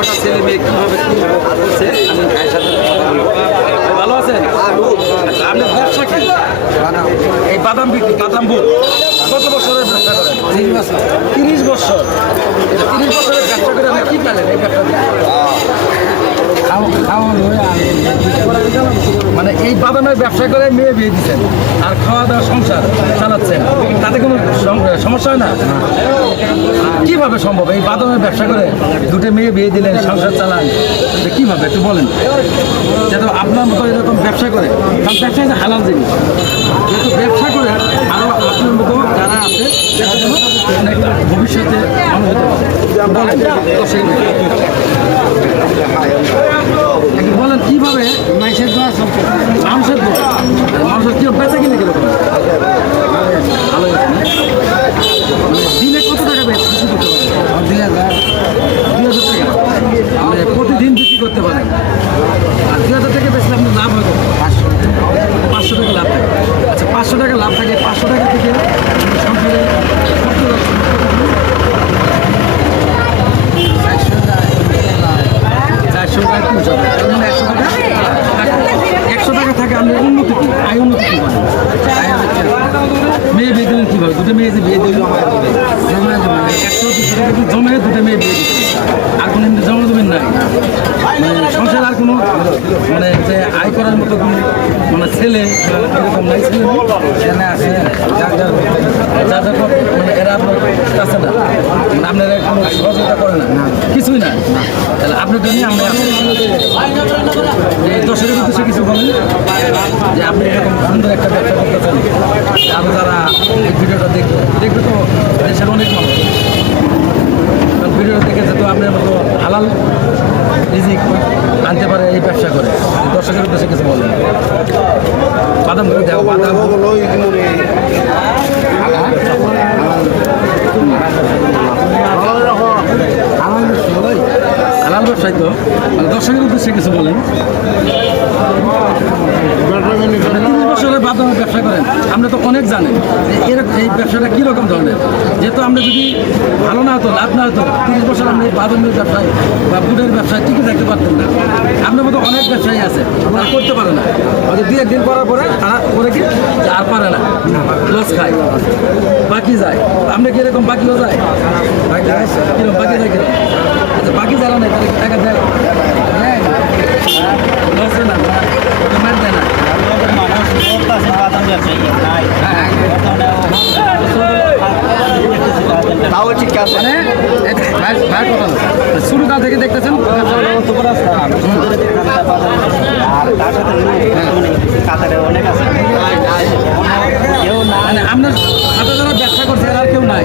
কটা ছেলে মেয়ে কীভাবে করছে আমি ভাইয়ের সাথে ভালো আছেন আপনার ব্যবসা কি? এই বাদাম বিক্রি বাদাম বুট। কত বছরের ব্যবসা করেন? তিরিশ বছর। তিরিশ বছর। তিরিশ বছরের ব্যবসা করে আপনি কী পেলেন এই ব্যবসা? মানে এই বাদামের ব্যবসা করে মেয়ে বিয়ে দিচ্ছেন আর খাওয়া দাওয়া সংসার চালাচ্ছেন তাতে কোনো সমস্যা হয় না? কীভাবে সম্ভব? এই বাদামের ব্যবসা করে দুটো মেয়ে বিয়ে দিলেন, সংসার চালান। কীভাবে? একটু বলেন। যেন আপনার মতো এরকম ব্যবসা করে কারণ ব্যবসা হচ্ছে হালাল জিনিস। যেহেতু ব্যবসা করে আরও আপনার মতো যারা আছে ভবিষ্যতে বলেন দর্শক একটু বলেন কীভাবে মানুষের দোয়া চলছে মানুষের দোয়া মানুষের কি বেঁচে কিনে কীরকম ভালো আছে না? মানে দিনে কত টাকা বেচে বিক্রি করতে পারেন দুই হাজার দুই হাজার টাকা মানে প্রতিদিন বিক্রি করতে পারেন আর দুই হাজার টাকা বেচলে আপনার লাভ হয় কত? পাঁচশো পাঁচশো টাকা লাভ থাকে আচ্ছা পাঁচশো টাকা লাভ থাকে পাঁচশো টাকা থেকে আপনার সংসারে কত মানে একশো টাকা থাকে আপনি উন্নতি কি আয় উন্নতি কি করেন আয় হচ্ছে মেয়ে বিয়ে দিলেন কীভাবে দুটো মেয়ে যে বিয়ে দিলেন জমা জমা একশো দুশো টাকা জমে দুটো মেয়ে বিয়ে আর কোনো এমনি জমা জমিন নাই মানে সংসার আর কোনো মানে যে আয় করার মতো কোনো মানে ছেলে এরকম নাই ছেলে? আছে যার যার যার পথ, মানে এরা আপনার কাছে না মানে আপনারা কোনো সহযোগিতা করে না কিছুই না তাহলে আপনার জন্য আমরা দশের উদ্দেশ্যে কিছু বলেন? যে আপনি এরকম সুন্দর একটা ব্যবসা করতে চান। আরও যারা এই ভিডিওটা দেখবে দেখবে তো দেশের অনেক মানুষ। ভিডিওটা দেখে যেহেতু আপনার মতো হালাল রিজিক আনতে পারে এই ব্যবসা করে। দর্শকের উদ্দেশ্যে কিছু বলেন। বাদাম দেখো বাদাম। হালাল ব্যবসায় তো। দর্শকের উদ্দেশ্যে কিছু বলেন। ব্যবসা করেন। আপনি তো অনেক জানেন এরকম এই ব্যবসাটা কীরকম ধরনের। যেহেতু আমরা যদি ভালো না হতো, লাভ না হতো, তিরিশ বছর আমরা এই বাদামের ব্যবসায় বা বুটের ব্যবসায় টিকে থাকতে পারতাম না। আপনার মতো অনেক ব্যবসায়ী আছে তারা করতে পারে না। হয়তো দু একদিন করার পরে তারা করে কি? আর পারে না। লস খায়। বাকি যায়। আপনি কি এরকম বাকিও যায়? কীরকম বাকি যায় কীরকম আচ্ছা বাকি যারা নেই তাহলে টাকা দেয় দেয় তাও ঠিক আছে। মানে এই ভাই ভাই কথা না। শুরু কাল থেকে দেখতেছেন? আর তার সাথে কাতারে অনেক আছে কেউ না আপনার সাথে যারা ব্যবসা করছে আর কেউ নাই।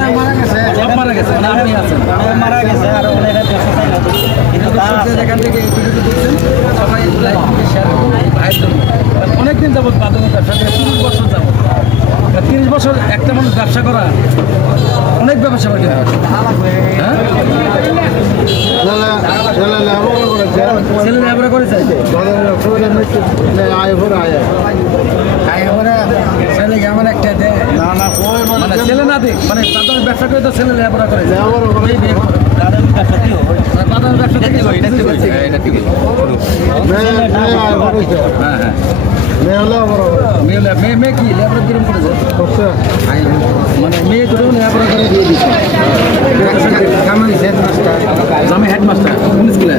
মারা গেছে মারা গেছে। আপনি আছেন। মারা গেছে আর কিন্তু যেখান থেকে ভিডিওটি দেখছেন সবাই লাইক শেয়ার ভাইয়ের জন্য অনেকদিন যাবত বাদমের ব্যবসা করে তিরিশ বছর যাবত তিরিশ বছর একটা মানুষ ব্যবসা করা অনেক ব্যবসা করে হ্যাঁ? ছেলে লেবরা করেছে? ছেলে কেমন একটা দেয় মানে ছেলে না দিক মানে বাদামের ব্যবসা করে তো ছেলে লেবরা করে এই বিয়ে করে। মানে হ্যাঁ হ্যাঁ মেয়ে মানে দুটো লেবরা করে। দিয়ে দিচ্ছে আমি হেডমাস্টার কোন স্কুলে?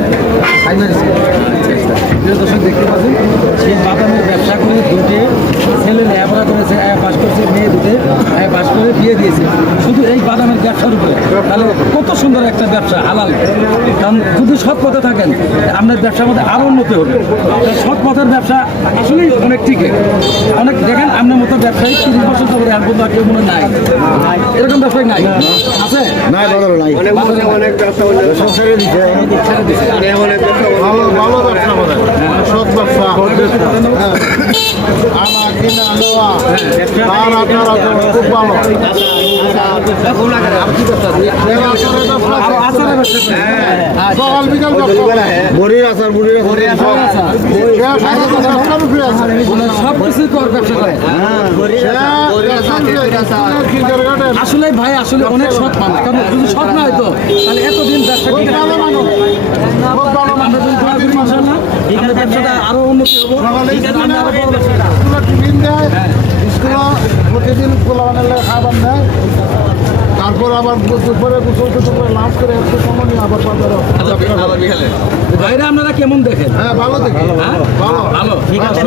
দর্শক দেখতে পাচ্ছেন সেই বাদামের ব্যবসা করে দুটে ছেলে লেবরা করেছে। করছে মেয়ে দুটে পাস করে বিয়ে দিয়েছে। শুধু এই বাদামের ব্যবসার উপরে। তাহলে কত সুন্দর একটা ব্যবসা হালাল। কারণ যদি সৎ পথে থাকেন আপনার ব্যবসার মধ্যে আরও উন্নতি হবে। সৎ পথের ব্যবসা আসলেই অনেক টিকে অনেক দেখেন আপনার মতো ব্যবসায়ী তিরিশ বছর ধরে আর কেউ মনে নাই। এরকম ব্যবসায়ী নাই। আছে? নাই নাই। অনেক ব্যবসা ভালো ভালো ব্যবসা সৎ ব্যবসা। আনা কিনা নেওয়া তার আপনারা খুব ভালো সকাল বিকাল বড়ির আচার বড়ির আচার। শেষ আগে তো ব্যবসা রুপি আছে সব কিছুই কর ব্যবসা করে। আসলে ভাই আসলে অনেক সৎ মানুষ। কারণ যদি সৎ না হয়তো তাহলে এতদিন ব্যবসা আমরা ব্যবসাটা আরও উন্নতি হব। স্কুলে প্রতিদিন খোলা বানালে খাবার দেয়। তারপর আবার দুপুরে গোসল টোসল করে লাঞ্চ করে একটু সময় নিয়ে আবার বাজারে ভাইরা আপনারা কেমন দেখেন? হ্যাঁ ভালো দেখি। হ্যাঁ? ভালো। ভালো। ঠিক আছে।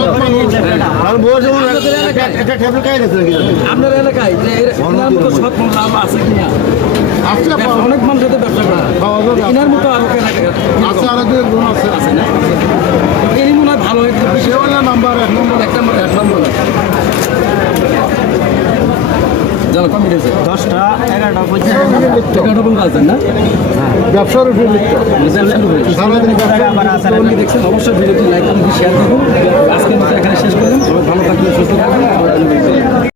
আর বউ যেমন আপনাদের এলাকায় একটা খাই গেছে আপনার এলাকায় যে এর- এনার মতো সৎ মানুষ আছে কিনা ব্যবসা- অনেক মানুষ ব্যবসা করে। এনার মতো আরও কেনা আছে আর দুই গুণ আছে আছে না এই মনে হয় ভালো একটু সে হলে নাম্বার এক নম্বর একটা নম্বর এক নম্বর কম দশটা এগারোটা পর্যন্ত এগারোটা পর্যন্ত আছেন না? ব্যবসার উপর লিখতে সারাদিন ব্যবসা আবার আসার আপনি দেখছেন অবশ্যই ভিডিওটি লাইক শেয়ার করুন। আজকে এখানে শেষ করুন ভালো থাকবেন সুস্থ থাকবেন।